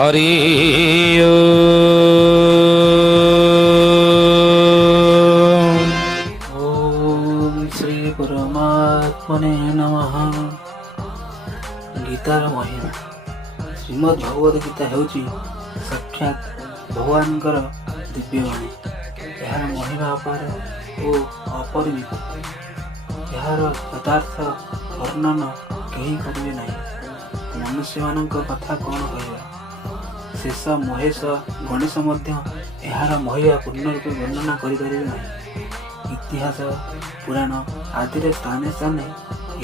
हरि ओम श्री परमात्मने नमः। गीतार महिमा। श्रीमद् भगवद गीता ହେଉଛି साक्षात भगवानଙ୍କର ଦିବ୍ୟବାଣୀ। ଏହାର महिमा ଅପାର ଓ ଅପରିମିତ। ଏହାର ଯଥାର୍ଥ ବର୍ଣ୍ଣନ କେହି କରିବେ ନାହିଁ। ମନୁଷ୍ୟମାନଙ୍କ କଥା କ'ଣ କହିବା। ଶେଷ ମହେଶ ଗଣେଶ ମଧ୍ୟ ଏହାର महिମା ପୂର୍ଣ୍ଣ ରୂପେ ବର୍ଣ୍ଣନା କରିପାରିବେ ନାହିଁ। ଇତିହାସ ପୁରାଣ ଆଦିରେ ସ୍ଥାନେ ସ୍ଥାନେ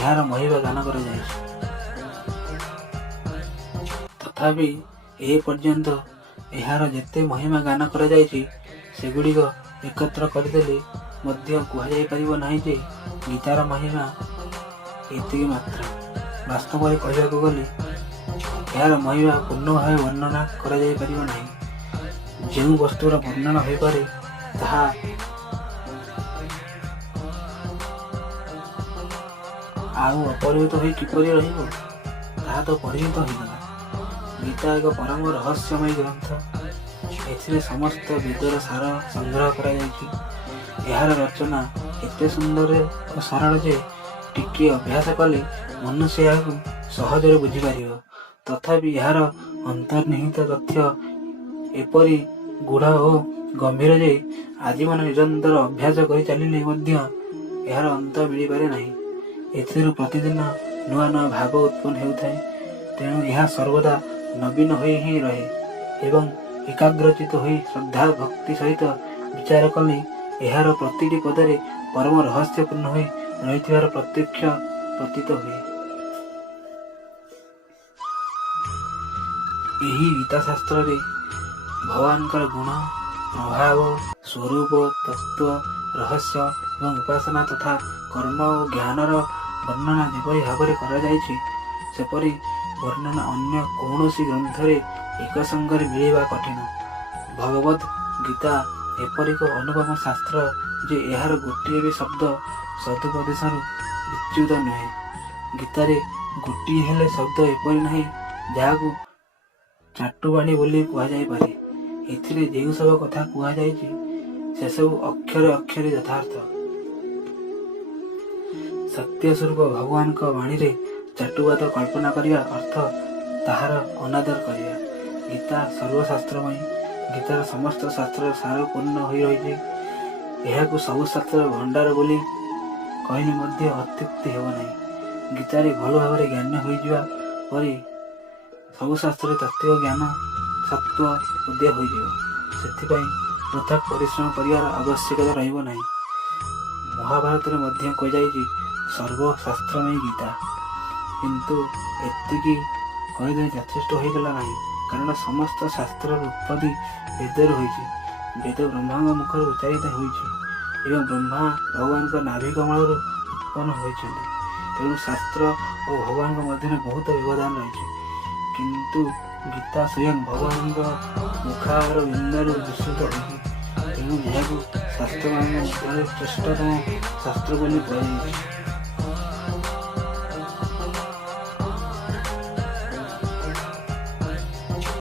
ଏହାର महिମା ଗାନ କରାଯାଇଛି। ତଥାପି ଏ ପର୍ଯ୍ୟନ୍ତ ଏହାର ଯେତେ महिମା ଗାନ କରାଯାଇଛି ସେଗୁଡ଼ିକ ଏକତ୍ର କରିଦେଲେ ମଧ୍ୟ କୁହାଯାଇପାରିବ ନାହିଁ ଯେ ଗୀତାର महिମା ଏତିକି ମାତ୍ର। ବାସ୍ତବରେ କହିବାକୁ ଗଲେ ଏହାର महिମା ପୂର୍ଣ୍ଣ ଭାବେ ବର୍ଣ୍ଣନା କରାଯାଇପାରିବ ନାହିଁ। ଯେଉଁ ବସ୍ତୁର ବର୍ଣ୍ଣନା ହୋଇପାରେ ତାହା ଆଉ ଅପରିମିତ ହୋଇ କିପରି ରହିବ? ତାହା ତ ପରିମିତ ହୋଇଗଲା। ଗୀତା ଏକ ପରମ ରହସ୍ୟମୟ ଗ୍ରନ୍ଥ। ଏଥିରେ ସମସ୍ତ ବେଦର ସାର ସଂଗ୍ରହ କରାଯାଇଛି। ଏହାର ରଚନା ଏତେ ସୁନ୍ଦର ଓ ସରଳ ଯେ ଟିକିଏ ଅଭ୍ୟାସ କଲେ ମନୁଷ୍ୟ ଏହାକୁ ସହଜରେ ବୁଝିପାରିବ। ତଥାପି ଏହାର ଅନ୍ତର୍ନିହିତ ତଥ୍ୟ ଏପରି ଗୂଢ଼ ଓ ଗମ୍ଭୀର ଯେ ଆଜୀବନ ନିରନ୍ତର ଅଭ୍ୟାସ କରି ଚାଲିଲେ ମଧ୍ୟ ଏହାର ଅନ୍ତ ମିଳିପାରେ ନାହିଁ। ଏଥିରୁ ପ୍ରତିଦିନ ନୂଆ ନୂଆ ଭାବ ଉତ୍ପନ୍ନ ହେଉଥାଏ। ତେଣୁ ଏହା ସର୍ବଦା ନବୀନ ହୋଇ ହିଁ ରହେ ଏବଂ ଏକାଗ୍ରଚିତ ହୋଇ ଶ୍ରଦ୍ଧା ଭକ୍ତି ସହିତ ବିଚାର କଲେ ଏହାର ପ୍ରତିଟି ପଦରେ ପରମ ରହସ୍ୟପୂର୍ଣ୍ଣ ହୋଇ ରହିଥିବାର ପ୍ରତ୍ୟକ୍ଷ ପ୍ରତୀତ ହୁଏ। ଏହି ଗୀତାଶାସ୍ତ୍ରରେ ଭଗବାନଙ୍କର ଗୁଣ, ପ୍ରଭାବ, ସ୍ୱରୂପ, ତତ୍ତ୍ୱ, ରହସ୍ୟ ଏବଂ ଉପାସନା ତଥା କର୍ମ ଓ ଜ୍ଞାନର ବର୍ଣ୍ଣନା ଯେପରି ଭାବରେ କରାଯାଇଛି ସେପରି ବର୍ଣ୍ଣନା ଅନ୍ୟ କୌଣସି ଗ୍ରନ୍ଥରେ ଏକ ସଙ୍ଗରେ ମିଳିବା କଠିନ। ଭଗବଦ୍ ଗୀତା ଏପରି ଏକ ଅନୁପମ ଶାସ୍ତ୍ର ଯେ ଏହାର ଗୋଟିଏ ବି ଶବ୍ଦ ସଦୁପଦେଶରୁ ବିଚ୍ୟୁତ ନୁହେଁ। ଗୀତାରେ ଗୋଟିଏ ହେଲେ ଶବ୍ଦ ଏପରି ନାହିଁ ଯାହାକୁ ଚାଟୁବାଣୀ ବୋଲି କୁହାଯାଇପାରେ। ଏଥିରେ ଯେଉଁ ସବୁ କଥା କୁହାଯାଇଛି ସେସବୁ ଅକ୍ଷରେ ଅକ୍ଷରେ ଯଥାର୍ଥ। ସତ୍ୟ ସ୍ୱରୂପ ଭଗବାନଙ୍କ ବାଣୀରେ ଚାଟୁବାଦ କଳ୍ପନା କରିବା ଅର୍ଥ ତାହାର ଅନାଦର କରିବା। ଗୀତା ସର୍ବଶାସ୍ତ୍ରମୟୀ। ଗୀତାର ସମସ୍ତ ଶାସ୍ତ୍ରର ସାର ପୂର୍ଣ୍ଣ ହୋଇ ରହିଛି। ଏହାକୁ ସବୁ ଶାସ୍ତ୍ରର ଭଣ୍ଡାର ବୋଲି କହିଲେ ମଧ୍ୟ ଅତ୍ୟୁକ୍ତି ହେବ ନାହିଁ। ଗୀତାରେ ଭଲ ଭାବରେ ଜ୍ଞାନ ହୋଇଯିବା ପରେ ସବୁ ଶାସ୍ତ୍ରରେ ତାତ୍ତ୍ୱିକ ଜ୍ଞାନ ସତ୍ତ୍ୱ ଉଦୟ ହୋଇଯିବ। ସେଥିପାଇଁ ପୃଥକ୍ ପରିଶ୍ରମ କରିବାର ଆବଶ୍ୟକତା ରହିବ ନାହିଁ। ମହାଭାରତରେ ମଧ୍ୟ କୁହାଯାଇଛି ସର୍ବଶାସ୍ତ୍ରମୟୀ ଗୀତା। କିନ୍ତୁ ଏତିକି କହିଦେଲେ ଯଥେଷ୍ଟ ହୋଇଗଲା ନାହିଁ, କାରଣ ସମସ୍ତ ଶାସ୍ତ୍ରର ଉତ୍ପତ୍ତି ବେଦରୁ ହୋଇଛି। ବେଦ ବ୍ରହ୍ମାଙ୍କ ମୁଖରୁ ଉଚ୍ଚାରିତ ହୋଇଛି ଏବଂ ବ୍ରହ୍ମା ଭଗବାନଙ୍କ ନାଭି କମଳରୁ ଉତ୍ପନ୍ନ ହୋଇଛନ୍ତି। ତେଣୁ ଶାସ୍ତ୍ର ଓ ଭଗବାନଙ୍କ ମଧ୍ୟରେ ବହୁତ ବ୍ୟବଧାନ ରହିଛି। କିନ୍ତୁ ଗୀତା ସ୍ୱୟଂ ଭଗବାନଙ୍କ ମୁଖାର ବିନ୍ଦୁରୁ ବିସ୍ତୃତ ହୋଇଛି। ତେଣୁ ଏହାକୁ ଶାସ୍ତ୍ରମାନଙ୍କ ମଧ୍ୟରେ ଶ୍ରେଷ୍ଠତମ ଶାସ୍ତ୍ର ବୋଲି କୁହାଯାଇଛି।